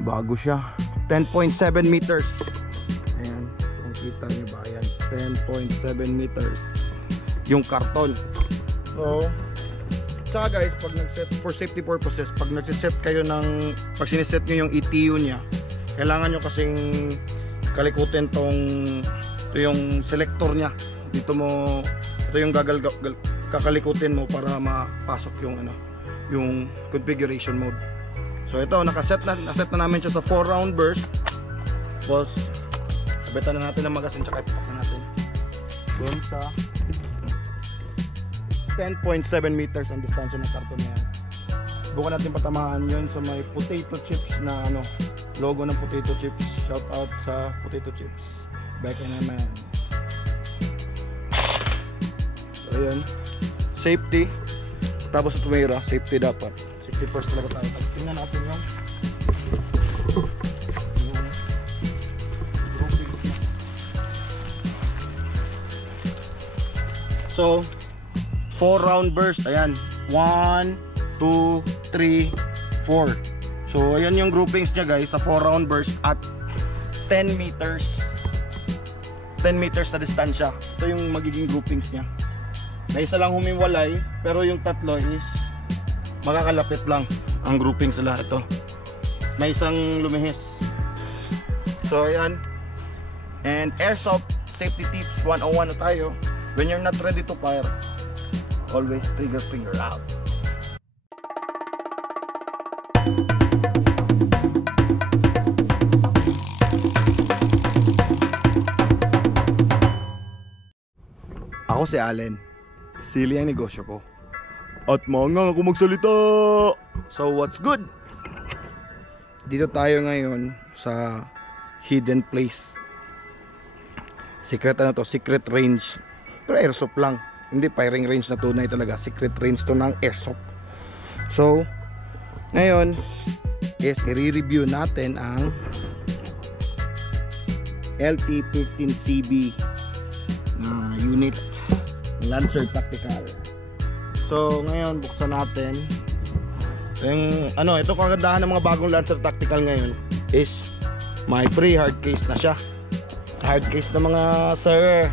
Bago siya. 10.7 meters. Ayan, kung kita nyo ba, ayan, 10.7 meters yung karton. So tsaka guys, pag nag-set for safety purposes, pag nagsiset kayo ng, pag siniset nyo yung ETU nya, kailangan nyo kasing kalikutin ito yung selector nya. Dito mo, ito yung kakalikutin mo para mapasok yung yung configuration mode. So ito, naset na namin siya sa 4 round burst. Tapos sabitan na natin ang magazine, tsaka ipatak na natin doon sa 10.7 meters ang distansya ng karton na yan. Bukan natin patamaan yun sa may potato chips na logo ng potato chips. Shout out sa potato chips. Back naman. So ayan, safety. Tapos tumira, safety dapat. Safety first talaga tayo. Tingnan natin yung so 4 round burst. Ayan, 1, 2, 3, 4. So ayan yung groupings nya guys sa 4 round burst at 10 meters. 10 meters na distansya. Ito yung magiging groupings nya. May isa lang humiwalay, pero yung tatlo is makakalapit lang ang groupings nila. Ito, may isang lumihis. So ayan. And airsoft safety tips 101 na tayo. When you're not ready to fire, always trigger finger out. Ako si Allen. Sili ang negosyo ko. At maangang ako magsalita. So what's good? Dito tayo ngayon sa hidden place. Secret to, secret range. Pero airsoft lang. Hindi firing range na tunay talaga. Secret range to ng airsoft. So ngayon is i-review natin ang LT-15CB na unit Lancer Tactical. So ngayon buksan natin yung ito kagandahan ng mga bagong Lancer Tactical ngayon is may free hard case na siya. Hard case na mga sir.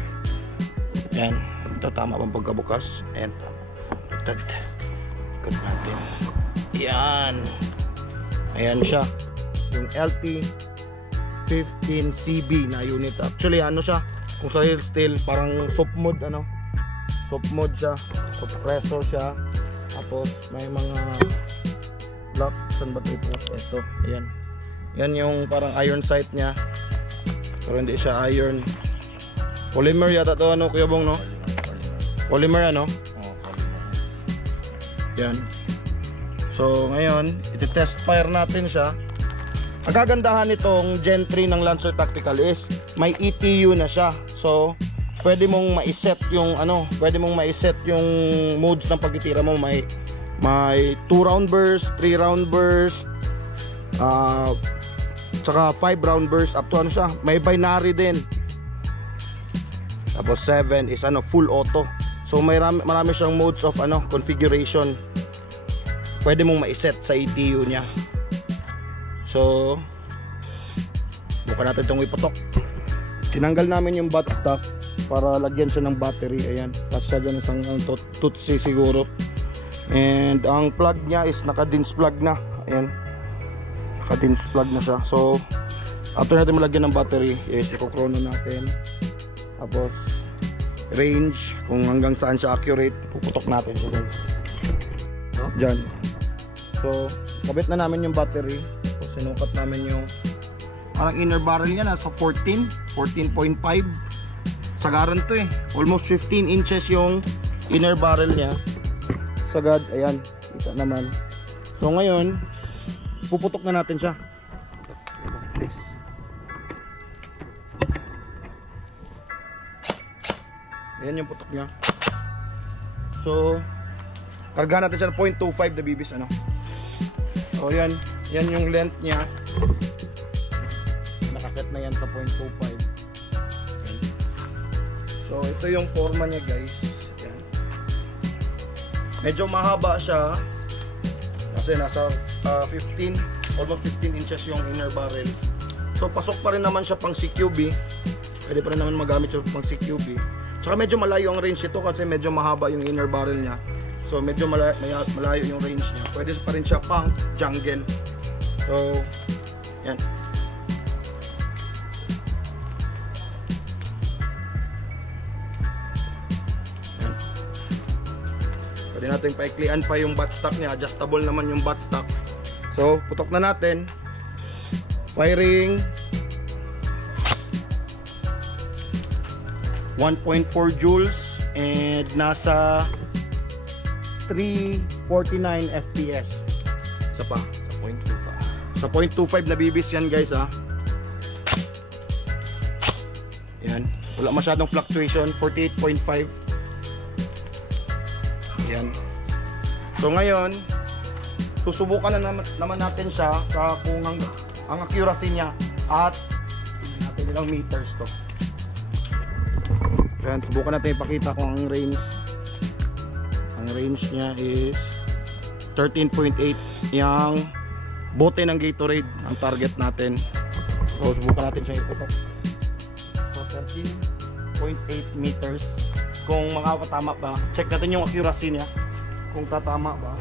Yan, ito tama bang pagkabukas. And ikot natin. Yan, ayan siya, yung LT-15CB na unit. Actually siya, kung sa real steel parang soft mode, soft mode siya, suppressor siya. Tapos may mga lock. Saan ba ito? Ito, ayan. Yan yung parang iron sight nya, pero hindi siya iron. Polymer yata to, Kuya Bong, no? Polymer, yan. So ngayon, iti-test fire natin siya. Ang kagandahan nitong Gen 3 ng Lancer Tactical is may ETU na siya. So pwede mong ma-set yung yung modes ng pagtitira mo. May 2 round burst, 3 round burst, tsaka 5 round burst, up to siya. May binary din. Tapos 7 is full auto. So marami siyang modes of configuration. Pwede mong ma-set sa ETU niya. So buka natin itong iputok. Tinanggal namin yung buttstock para lagyan siya ng battery. Ayan, tapos siya dyan isang tutsi siguro. And ang plug niya is naka-DINS plug na. Ayan, naka-DINS plug na siya. So after natin malagyan ng battery is i-chrono natin. Tapos range, kung hanggang saan siya accurate, puputok natin siya dyan. So kabit na namin yung battery. So sinukat namin yung parang inner barrel niya, nasa 14.5. Sagaran to almost 15 inches yung inner barrel niya. Sagad, ayan, kita naman. So ngayon puputok na natin siya. Ayan yung putok niya. So kargahan natin siya ng 0.25 na bibis. So yan yung length niya. Nakaset na yan sa 0.25. So ito yung forma niya guys. Yan. Medyo mahaba siya kasi nasa 15 almost 15 inches yung inner barrel. So pasok pa rin naman siya pang CQB. Pwede pa rin naman magamit siya pang CQB. Tsaka medyo malayo ang range ito kasi medyo mahaba yung inner barrel niya. So medyo malayo yung range niya. Pwede pa rin siya pang jungle. So yan. Pwede natin paiklian pa yung buttstock niya. Adjustable naman yung buttstock. So, putok na natin. Firing 1.4 joules and nasa 349 FPS. Isa pa. Sa 0.25 na bibis yan guys ha. Yan. Wala masyadong fluctuation. 48.5. Yan. So ngayon, susubukan na naman natin siya sa kung ang accuracy niya at tingnan natin ilang meters to. Yan, subukan natin ipakita kung ang range. Ang range niya is 13.8. Yang bote ng Gatorade ang target natin. So subukan natin siya iputok. So 13.8 meters. Kung makakatama ba, check natin yung accuracy niya kung tatama ba.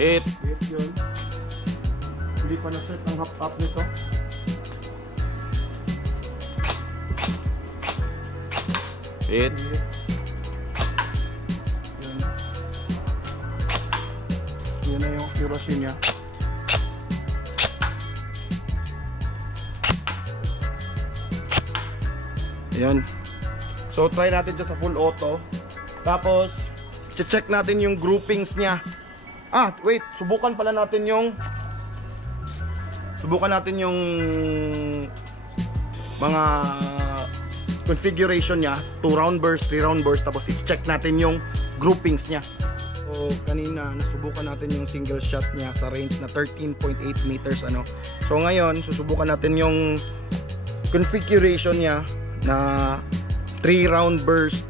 Hit yun. Hindi pa na-set ang half-top nito. Hit yun na yung accuracy niya. Ayan. So try natin siya sa full auto. Tapos check natin yung groupings niya. Wait, subukan natin yung mga configuration niya. 2 round burst, 3 round burst. Tapos i-check natin yung groupings niya. So kanina nasubukan natin yung single shot niya sa range na 13.8 meters ano. So ngayon susubukan natin yung configuration niya na 3 round burst.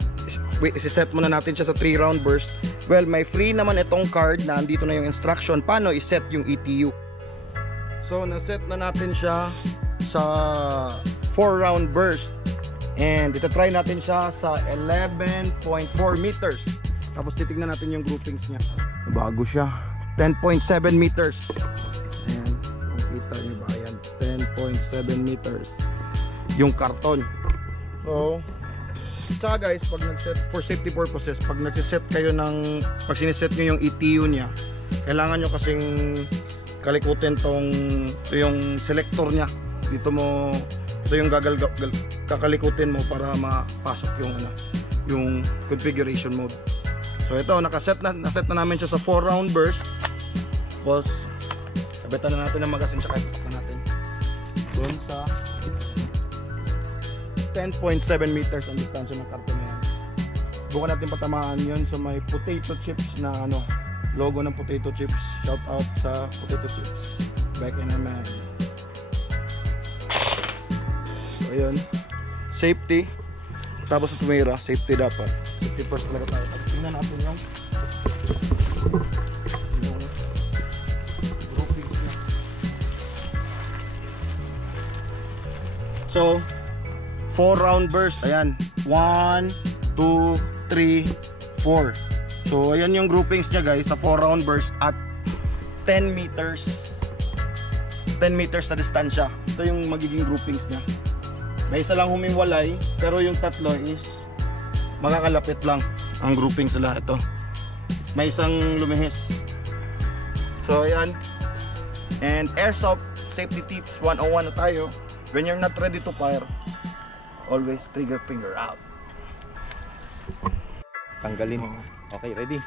Wait, isi-set muna natin siya sa 3 round burst. Well, may free naman itong card na andito na yung instruction paano i-set yung ETU. So na-set na natin siya sa 4 round burst and ita-try natin siya sa 11.4 meters. Tapos titignan natin yung groupings niya. Bago siya, 10.7 meters. Ayan, kung kita nyo ba, ayan, 10.7 meters yung karton. So, tsaka guys, pag nag-set for safety purposes, pag nag-set kayo ng, pag siniset nyo yung ETU nya, kailangan nyo kasing kalikutin ito yung selector nya. Ito yung kakalikutin mo para mapasok yung configuration mode. So ito, naset na namin siya sa 4 round burst. Tapos, sabitan na natin ang magasin, tsaka ipatak na natin doon sa 10.7 meters ang distansya ng karton na yan. Bukan natin patamaan yun sa may potato chips na logo ng potato chips. Shout out sa potato chips. Back in a man. So ayun, safety. Tapos sa tumira, safety dapat. Safety first talaga tayo. Tingnan natin yung groupings niya. So 4 round burst, ayan, 1, 2, 3, 4. So ayan yung groupings niya guys sa 4 round burst at 10 meters na distansya. Ito yung magiging groupings niya. May isa lang humiwalay, pero yung tatlo is makakalapit lang ang groupings nila. Ito, may isang lumihis. So ayan. And airsoft safety tips 101 na tayo. When you're not ready to fire, always trigger finger out. Tanggalin. Okay, ready?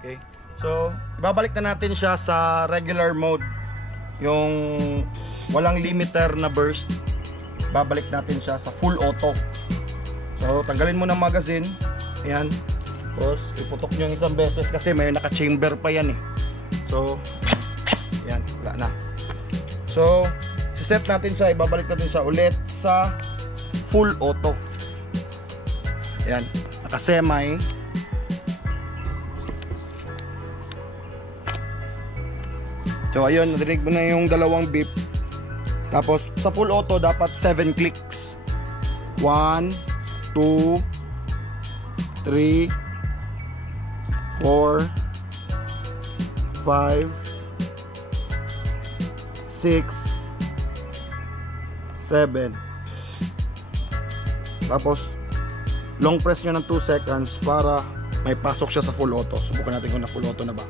Okay. So, ibabalik na natin siya sa regular mode. Yung walang limiter na burst. Babalik natin siya sa full auto. So, tanggalin mo ng magazine. Ayan. Tapos, iputok nyo yung isang beses kasi may naka-chamber pa yan eh. So, ayan. Wala na. So, siset natin siya. Ibabalik natin siya ulit sa full auto. Ayan, naka-semi. So ayun, narinig mo na yung dalawang beep. Tapos sa full auto dapat 7 clicks. 1, 2, 3, 4, 5, 6, 7. Tapos long press nyo ng 2 seconds para may pasok siya sa full auto. Subukan natin kung na full auto na ba.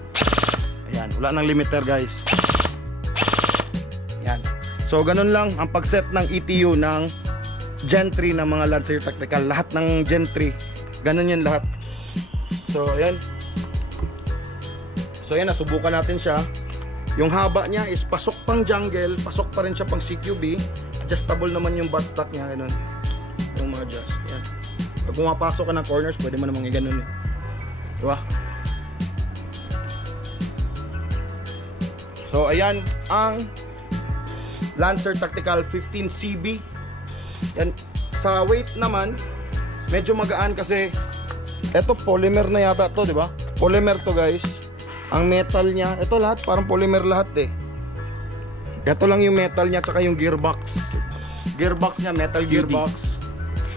Ayan, wala nang limiter guys. Ayan. So ganun lang ang pag-set ng ETU ng Gen 3 ng mga Lancer Tactical. Lahat ng Gen 3, ganun yun lahat. So ayan. So ayan, nasubukan natin siya. Yung haba niya is pasok pang jungle, pasok pa rin siya pang CQB. Adjustable naman yung butt stock niya, ganun. Yung ma-adjust. Ayan. Pag pumapasok ka ng corners, pwede mo namang i-ganun. Diba? So ayan ang Lancer Tactical 15CB. Yan. Sa weight naman medyo magaan kasi eto polymer na yata to, di ba? Polymer to guys. Ang metal niya, ito lahat parang polymer lahat eh. Ito lang yung metal niya tsaka yung gearbox. Gearbox niya metal gearbox.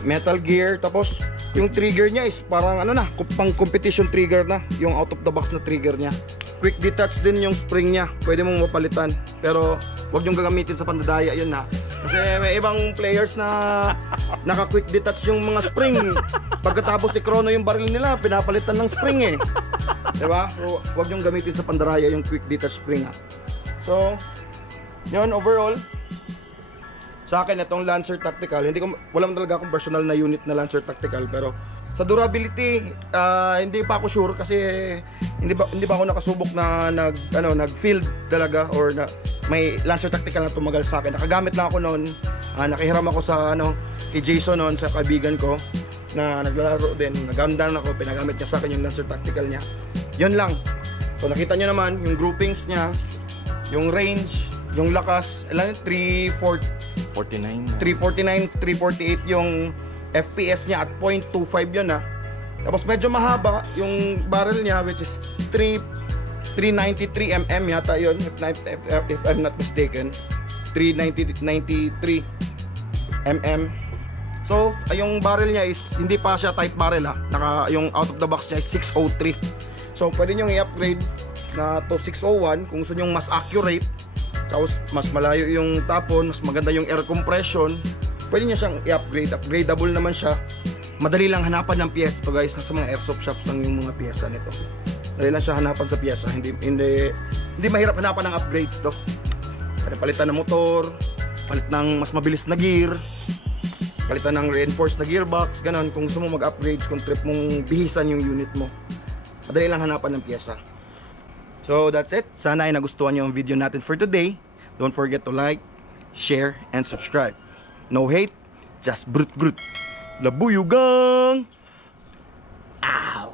Metal gear, tapos yung trigger niya is parang ano na, pang competition trigger na, yung out of the box na trigger niya. Quick detach din yung spring niya, pwede mong mapalitan. Pero wag yung gagamitin sa pandadaya yun ha. Kasi may ibang players na naka quick detach yung mga spring. Pagkatapos i-chrono yung baril nila, pinapalitan ng spring eh. Diba? So, wag yung gamitin sa pandadaya yung quick detach spring ha. So, yun overall. Sa akin itong Lancer Tactical, wala man talaga akong personal na unit na Lancer Tactical, pero sa durability, hindi pa ako sure kasi hindi pa ako nakasubok na nag-field talaga or na may Lancer Tactical na tumagal sa akin. Nakagamit lang ako noon, nakihiram ako sa kay Jason noon, sa kaibigan ko na naglalaro din. Nagamdan ako, pinagamit niya sa akin yung Lancer Tactical niya. Yun lang. So nakita niyo naman yung groupings niya, yung range, yung lakas, 349. 348 yung FPS niya at 0.25 yun ha. Tapos medyo mahaba yung barrel niya, which is 393 mm yata yun, if I'm not mistaken. 393 mm. So yung barrel niya is hindi pa siya type barrel ha. Yung out of the box niya is 603. So pwede nyo i-upgrade na to 601 kung gusto nyo mas accurate, tapos mas malayo yung tapon, mas maganda yung air compression. Pwede nyo siyang i-upgrade, upgradable naman siya. Madali lang hanapan ng piyesa to guys. Nasa mga airsoft shops lang yung mga piyesa nito. Madali lang siya hanapan sa piyesa. Hindi mahirap hanapan ng upgrades to. Pwede palitan ng motor, palit ng mas mabilis na gear, palitan ng reinforced na gearbox, ganon. Kung gusto mo mag-upgrades, kung trip mong bihisan yung unit mo, madali lang hanapan ng piyesa. So that's it. Sana ay nagustuhan nyo ang video natin for today. Don't forget to like, share, and subscribe. No hate, just brut. Labuyugang! Ow!